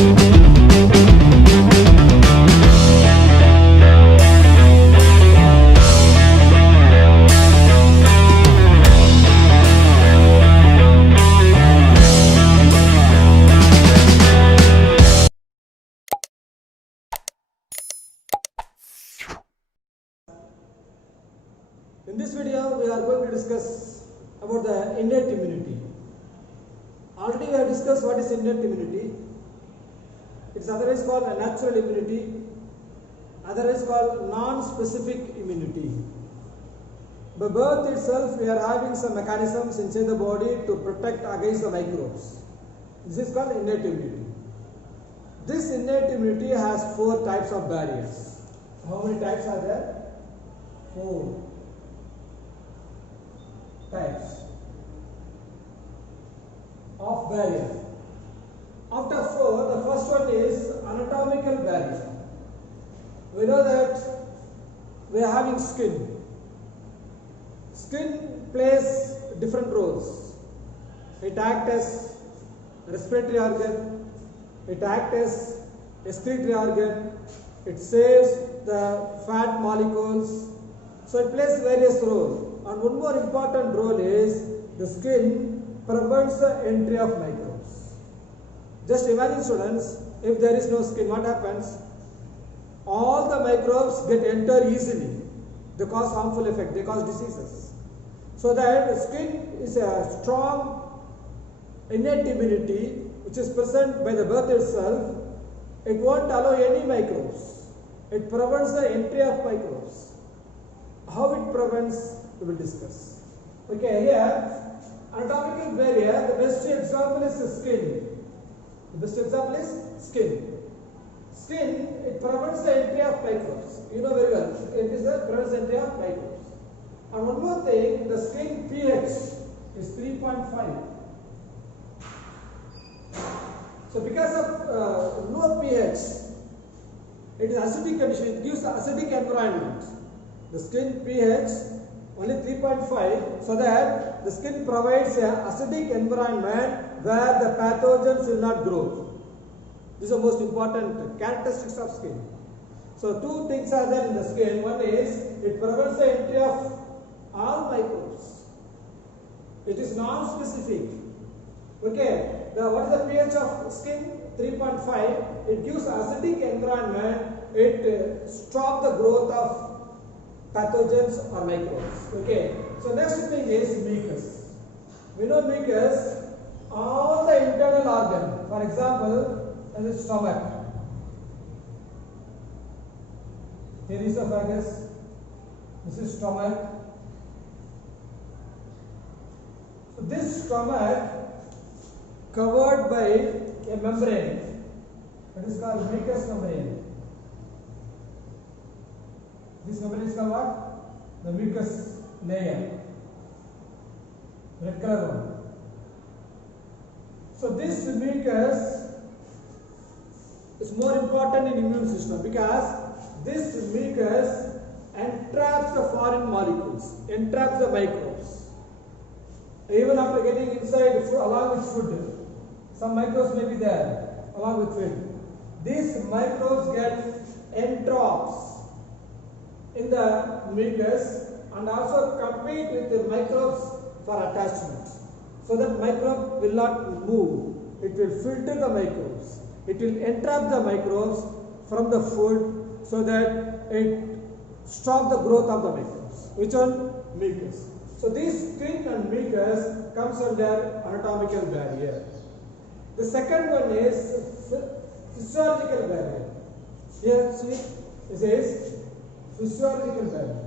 In this video, we are going to discuss about the innate immunity. Already we have discussed what is innate immunity. It is otherwise called a natural immunity, otherwise called non-specific immunity. By birth itself, we are having some mechanisms inside the body to protect against the microbes. This is called innate immunity. This innate immunity has 4 types of barriers. How many types are there? 4 types of barrier. Out of 4, the first one is anatomical barrier. We know that we are having skin. Skin plays different roles. It acts as respiratory organ, it acts as excretory organ, it saves the fat molecules, so it plays various roles. And one more important role is the skin prevents the entry of microbes. Just imagine, students, if there is no skin, what happens? All the microbes get enter easily. They cause harmful effect, they cause diseases. So that the skin is a strong innate immunity which is present by the birth itself. It won't allow any microbes. It prevents the entry of microbes. How it prevents, we will discuss. Okay, here anatomical barrier, the best example is the skin. The best example is skin. Skin, it prevents the entry of microbes. You know very well, it is the prevents the entry of microbes. And one more thing, the skin pH is 3.5. So because of low pH, it is acidic condition, it gives the acidic environment. The skin pH only 3.5, so that the skin provides an acidic environment where the pathogens will not grow. These are most important characteristics of skin. So 2 things are there in the skin. One is it prevents the entry of all microbes. It is non-specific. Okay, what is the pH of skin? 3.5. It gives acidic environment. It stops the growth of pathogens or microbes. Okay, so next thing is mucus. We know mucus, all the internal organ, for example, as the stomach. Here is esophagus, this is stomach. So this stomach covered by a membrane, that is called mucous membrane. This membrane is called what? The mucus layer, red color one. So this mucus is more important in immune system because this mucus entraps the foreign molecules, entraps the microbes. Even after getting inside food, along with food, some microbes may be there along with food. These microbes get entraps in the mucus and also compete with the microbes for attachment. So that microbe will not move. It will filter the microbes. It will entrap the microbes from the food so that it stops the growth of the microbes. Which one? Mucus. So this skin and mucus comes under anatomical barrier. The second one is physiological barrier. Here see, it says physiological barrier.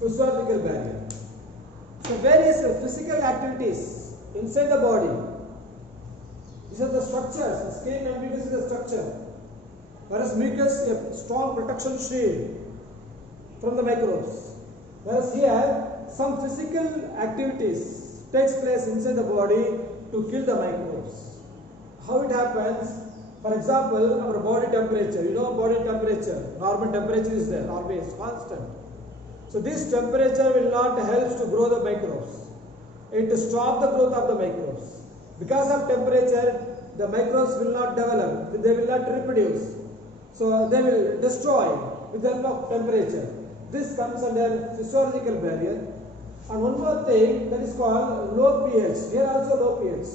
Physiological barrier. So various physical activities inside the body. These are the structures. The skin and mucus is the structure. Whereas mucus is a strong protection shield from the microbes. Whereas here, some physical activities takes place inside the body to kill the microbes. How it happens? For example, our body temperature. You know body temperature. Normal temperature is there, always constant. So this temperature will not help to grow the microbes. It stops the growth of the microbes. Because of temperature, the microbes will not develop. They will not reproduce. So they will destroy with the help of temperature. This comes under physiological barrier. And one more thing, that is called low pH. Here also low pH.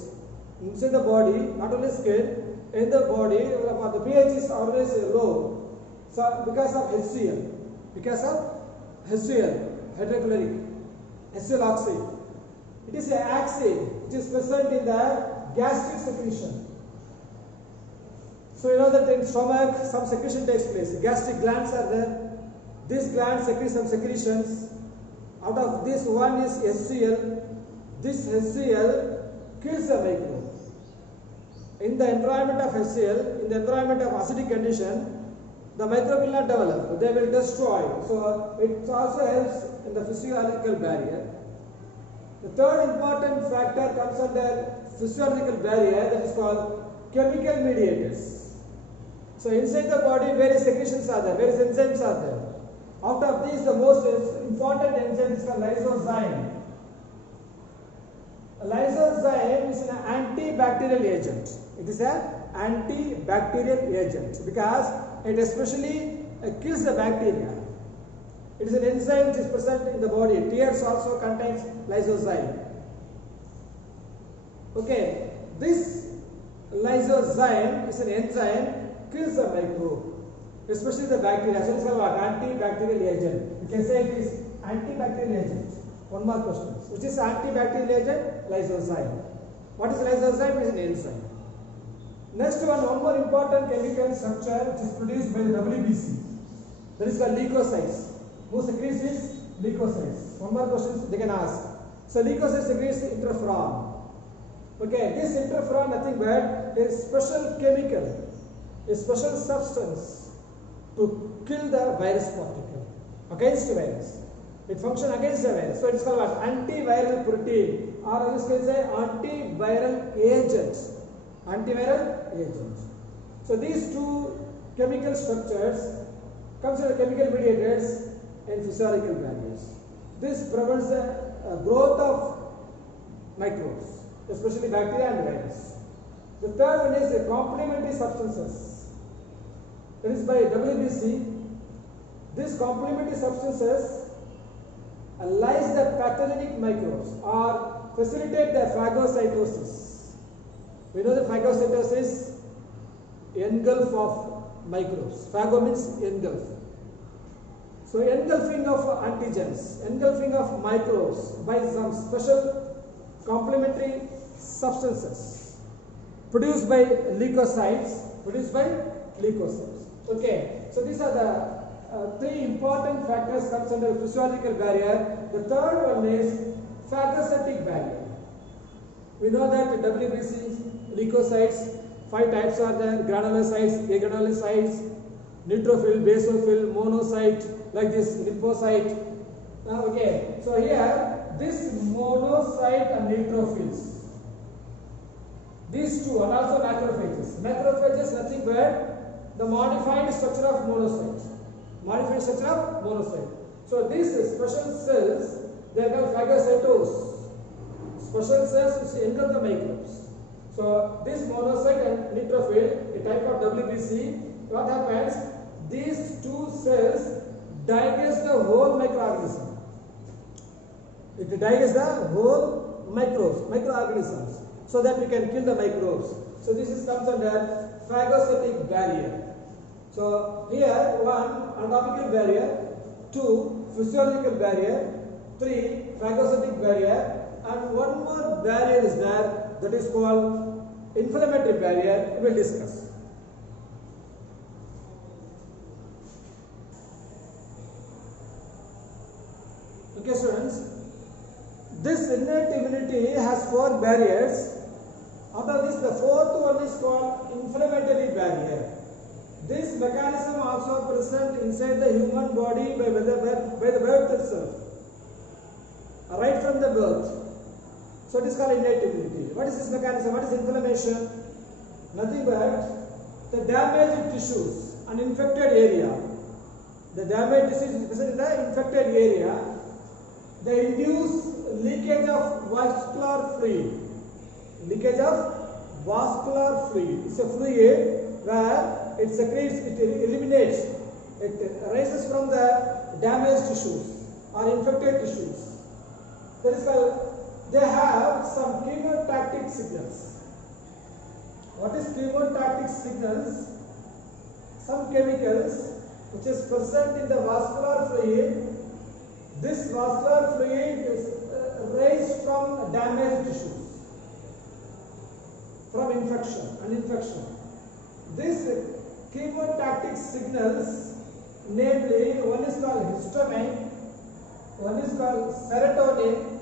Inside the body, not only skin, in the body, the pH is always low. So because of HCl. Because of HCl, hydrochloric, HCl oxide. It is an acid which is present in the gastric secretion. So you know that in stomach some secretion takes place. Gastric glands are there. These glands secrete some secretions. Out of this one is HCl. This HCl kills the microbe. In the environment of HCl, in the environment of acidic condition, the microbe will not develop. They will destroy. So it also helps in the physiological barrier. The third important factor comes under physiological barrier, that is called chemical mediators. So inside the body, various secretions are there, various enzymes are there. Out of these, the most important enzyme is called lysozyme. Lysozyme is an antibacterial agent. It is an antibacterial agent because it especially kills the bacteria. It is an enzyme which is present in the body. Tears also contains lysozyme. Okay, this lysozyme is an enzyme kills the microbe, especially the bacteria. So it is called antibacterial agent. You can say it is antibacterial agent. One more question. Which is antibacterial agent? Lysozyme. What is lysozyme? It is an enzyme. Next one more important chemical structure which is produced by the WBC. That is called leukocytes. Who secretes this? Leukocytes. One more question they can ask. So leukocytes secretes interferon. Okay, this interferon nothing but a special chemical, a special substance to kill the virus particle, against virus. It functions against the virus. So it is called what? Antiviral protein, or you can say antiviral agent. Antiviral agent. So these two chemical structures comes under chemical mediators and physiological barriers. This prevents the growth of microbes, especially bacteria and virus. The third one is the complementary substances. That is by WBC. These complementary substances lyse the pathogenic microbes or facilitate the phagocytosis. We know that phagocytosis engulf of microbes. Phago means engulf. So engulfing of antigens, engulfing of microbes by some special complementary substances produced by leukocytes. Okay, so these are the three important factors comes under physiological barrier. The third one is phagocytic barrier. We know that WBC, leukocytes, 5 types are there: granulocytes, agranulocytes, neutrophil, basophil, monocyte, like this, lymphocyte. Okay, so here this monocyte and neutrophils, these two, and also macrophages. Macrophages nothing but the modified structure of monocyte. Modified structure of monocyte. So these special cells, they are called phagocytoses. Special cells which engulf the microbes. So this monocyte and neutrophil, a type of WBC, what happens? These two cells digest the whole microorganism. It digests the whole microorganisms, so that we can kill the microbes. So this is comes under phagocytic barrier. So here 1 anatomical barrier, 2 physiological barrier, 3 phagocytic barrier, and one more barrier is there, that is called inflammatory barrier. We will discuss. Okay students, this innate immunity has 4 barriers. Out of this, the 4th one is called inflammatory barrier. This mechanism also present inside the human body by the birth itself. from the birth. So it is called innate immunity. What is this mechanism? What is inflammation? Nothing but the damaged tissues, an infected area. The damaged disease is present in the infected area. They induce leakage of vascular fluid. Leakage of vascular fluid. It's a fluid where it secretes, it eliminates, it arises from the damaged tissues or infected tissues. That is called, they have some chemotactic signals. What is chemotactic signals? Some chemicals which is present in the vascular fluid. This vascular fluid is raised from damaged tissues, from infection and infection. These chemotactic signals, namely, one is called histamine, one is called serotonin,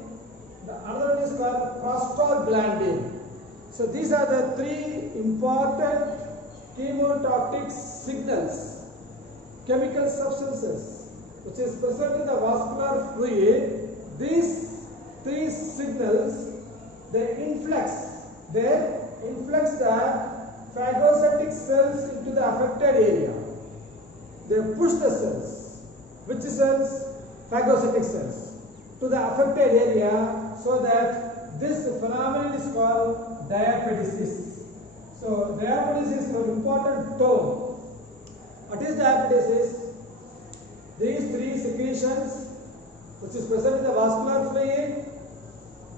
the other one is called prostaglandin. So these are the three important chemotactic signals, chemical substances which is present in the vascular fluid. These three signals, they influx the phagocytic cells into the affected area. They push the cells. Which cells? Phagocytic cells to the affected area, so that this phenomenon is called diapedesis. So diapedesis is an important term. What is diapedesis? These three secretions which is present in the vascular fluid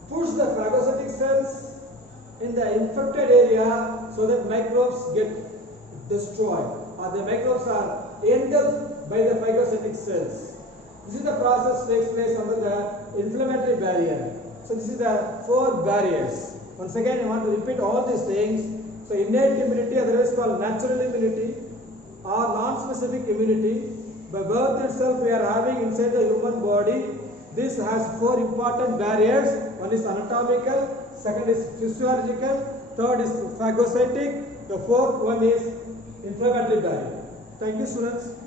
push the phagocytic cells in the infected area so that microbes get destroyed or the microbes are engulfed by the phagocytic cells. This is the process takes place under the inflammatory barrier. So this is the four barriers. Once again, I want to repeat all these things. So innate immunity, otherwise called natural immunity or non-specific immunity. By birth itself we are having inside the human body. This has four important barriers. One is anatomical, second is physiological, third is phagocytic, the fourth one is inflammatory barrier. Thank you, students.